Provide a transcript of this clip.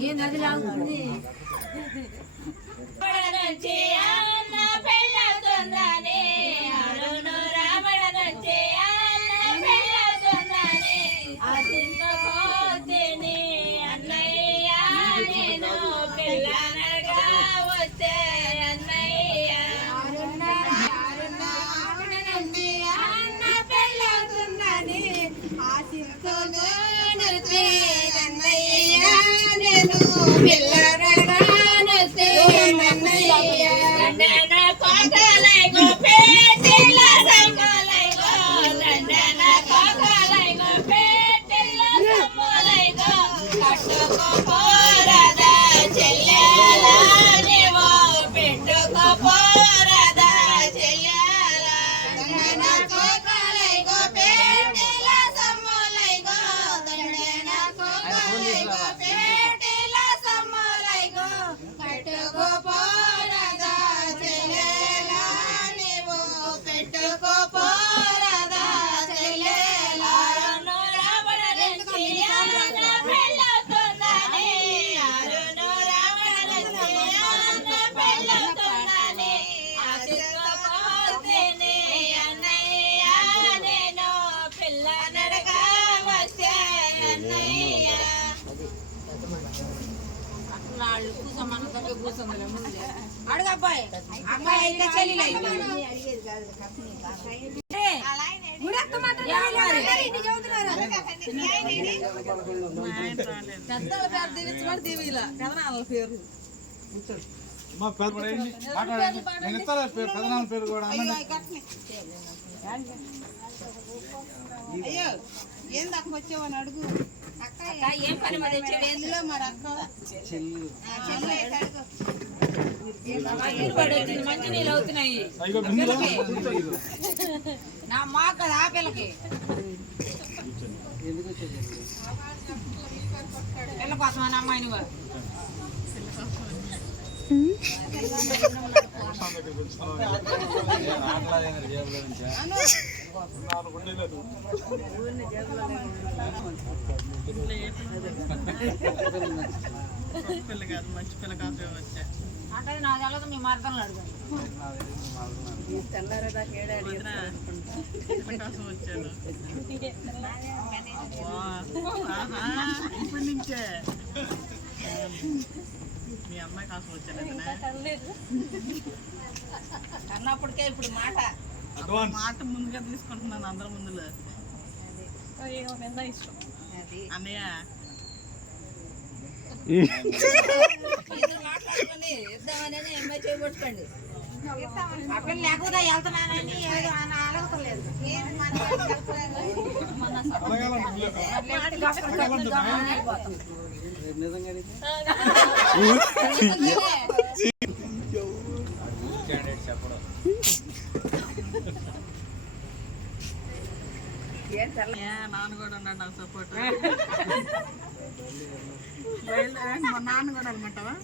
ఏంది లాగుతుంది అడుగు అబ్బాయి అమ్మాయి అయితే చెల్లి పెద్దల పేరు దీవించమని దీవిలా పెదనాల పేరు పేరు కూడా అయ్యో ఏం దాకా వచ్చావని అడుగు అక్క ఏం పని మరి ఎందులో మరి అక్క మంచి నీళ్ళు అవుతున్నాయి నా మా కదా ఆ పిల్లకి పిల్ల కోసం నా అమ్మాయిని మంచి పిల్ల కాఫీ వచ్చా అంటే నా తెలదు మీ మార్గంలో అడుగుతాను వచ్చాను ఇప్పటి నుంచే మీ అమ్మాయి కోసం వచ్చాను అన్నప్పటికే ఇప్పుడు మాట ముందుగా తీసుకుంటున్నాను అందరి ముందులో అన్నయ్య మాట్లాడుకొని ఇద్దామని అమ్మాయి చేయబట్టుకోండి అక్కడ లేకపోతే వెళ్తున్నానని అలగతలేదు నాన్న కూడా ఉన్నాడు నాకు సపోర్ట్ మా నాన్న కూడా అనమాటవా